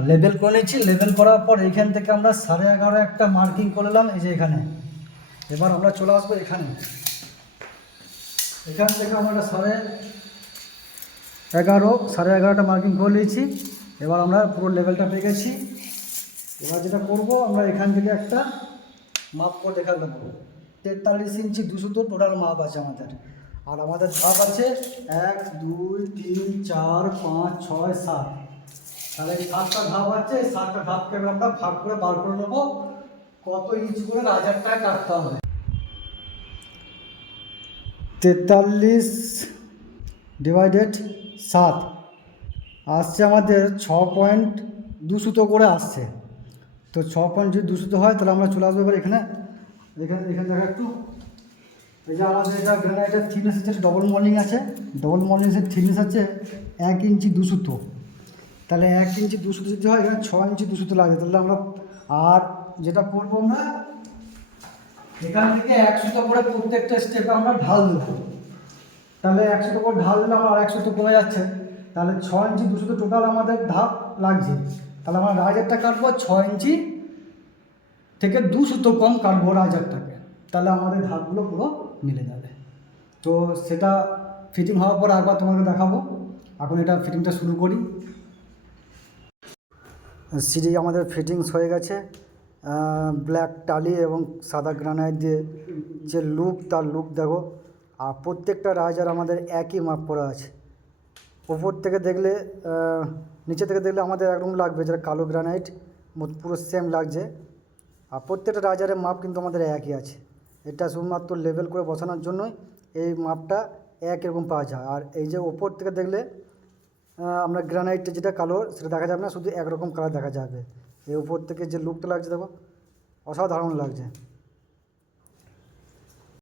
Label করে নিচ্ছি। Label করার পর এখান থেকে আমরা সাড়ে এগারো একটা মার্কিং করলাম এই যে এখানে। এবার আমরা চলে আসব এখানে। এখান থেকে আমরা সাড়ে এগারো, সাড়ে এগারোটা মার্কিং করে নিয়েছি। এবার আমরা পুরো লেভেলটা পেয়ে গেছি। এবার যেটা করব, আমরা এখান থেকে একটা মাপ করে দেখা দেবো। তেতাল্লিশ ইঞ্চি দুশো তো টোটাল মাপ আছে আমাদের। আর আমাদের ধাপ আছে এক, দুই, তিন, চার, পাঁচ, ছয়, সাত। তাহলে এই সাতটা ধাপ আছে, এই সাতটা ধাপকে আমরা ভাগ করে বার করে নেব। কত ইঞ্চ করে হাজারটা কাটতে হবে। তেতাল্লিশ ডিভাইডেড সাত। আসছে আমাদের ছ পয়েন্ট দু করে আসছে। তো ছ পয়েন্ট যদি দু সুতো হয়, তাহলে আমরা চলে আসব এবার এখানে। এখানে এখানে দেখা একটু। এই যে আমাদের এটা গ্রানাইটের থিকনেস আছে ডবল মর্নিং আছে। ডবল মর্নিংসের থিকনেস আছে এক ইঞ্চি দু সুতো। তাহলে এক ইঞ্চি দুশো যদি হয়, এখানে ছ ইঞ্চি দু সুতো লাগে। তাহলে আমরা আর যেটা করব আমরা, এখান থেকে এক সুতো করে প্রত্যেকটা স্টেপে আমরা ঢাল দেবো। তাহলে একশো করে ঢাল দিলে আমার একশো তো কমে যাচ্ছে। তাহলে ছ ইঞ্চি দুশো তো টোটাল আমাদের ধাপ লাগছে। তাহলে আমরা রাজারটা কাটবো ছ ইঞ্চি থেকে দু সুতো কম কাটবো রাজারটাকে তাহলে আমাদের ধাপগুলো পুরো মিলে যাবে। তো সেটা ফিটিং হওয়ার পর আরেকবার তোমাকে দেখাবো। এখন এটা ফিটিংটা শুরু করি। সিডি আমাদের ফিটিংস হয়ে গেছে ব্ল্যাক টালি এবং সাদা গ্রানাইট দিয়ে যে লুক তার লুক দেখো, আর প্রত্যেকটা রাইজার আমাদের একই মাপ করা আছে। ওপর থেকে দেখলে নিচে থেকে দেখলে আমাদের একরকম লাগবে, যেটা কালো গ্রানাইট পুরো সেম লাগছে। আর প্রত্যেকটা রাইজারের মাপ কিন্তু আমাদের একই আছে। এটা শুধুমাত্র লেভেল করে বসানোর জন্যই এই মাপটা এক এরকম পাওয়া যায়। আর এই যে ওপর থেকে দেখলে আমরা গ্রানাইটটা যেটা কালো, সেটা দেখা যাবে না, শুধু একরকম কালার দেখা যাবে। এই উপর থেকে যে লুকটা লাগছে, দেখো, অসাধারণ লাগছে।